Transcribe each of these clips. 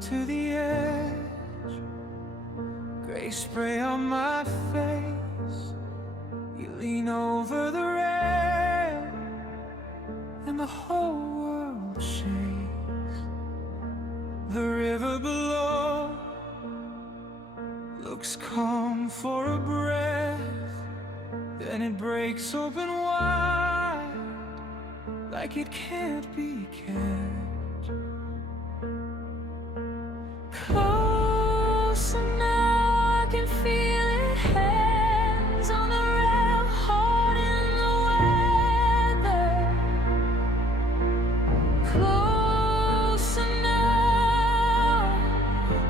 to the edge, gray spray on my face. You lean over the rail and the whole world shakes. The river below looks calm for a breath, then it breaks open wide like it can't be kept. Closer now, I can feel it. Hands on the rail, heart in the weather. Closer now,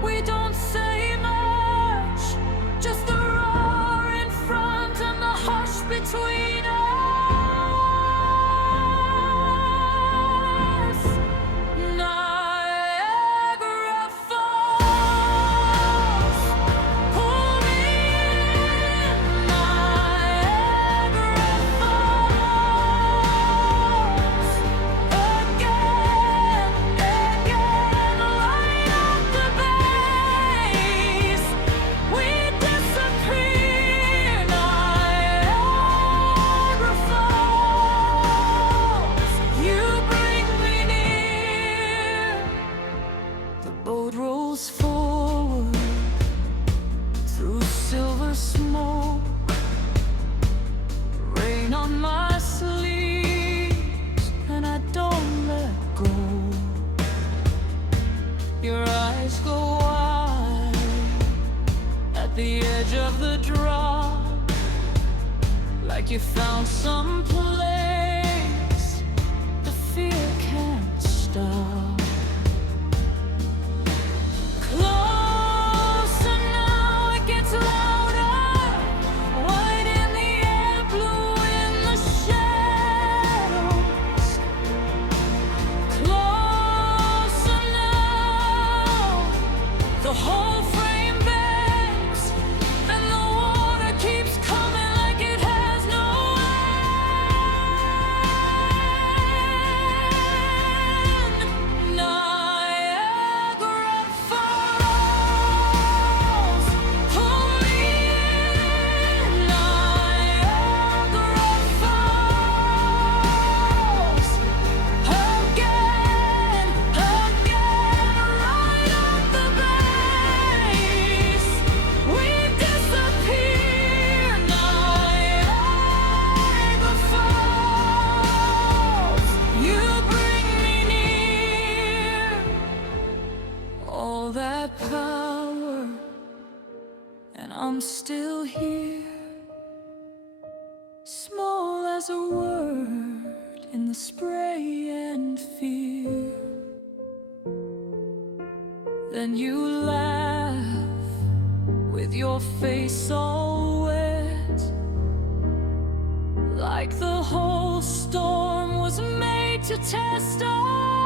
we don't say much, just a roar in front and the hush between us. Niagara Falls, pull me in. Niagara Falls, again, again, right at the base, we disappear. Niagara Falls, you bring me near. The boat rolls forward through silver smoke, rain on my sleeves, and I don't let go. Your eyes go wide at the edge of the drop, like you found some place the fear can't stop. Closer now, it gets louder. White in the air, blue in the shadows. Closer now, the whole frame bends, and the water keeps coming like it has no end. Niagara Falls, pull me in. Niagara Falls, again, again, right at the base, we disappear. Niagara Falls, you bring me near. All that power, and I'm still here, small as a word in the spray and fear. Then you laugh with your face all wet, like the whole storm was made to test us.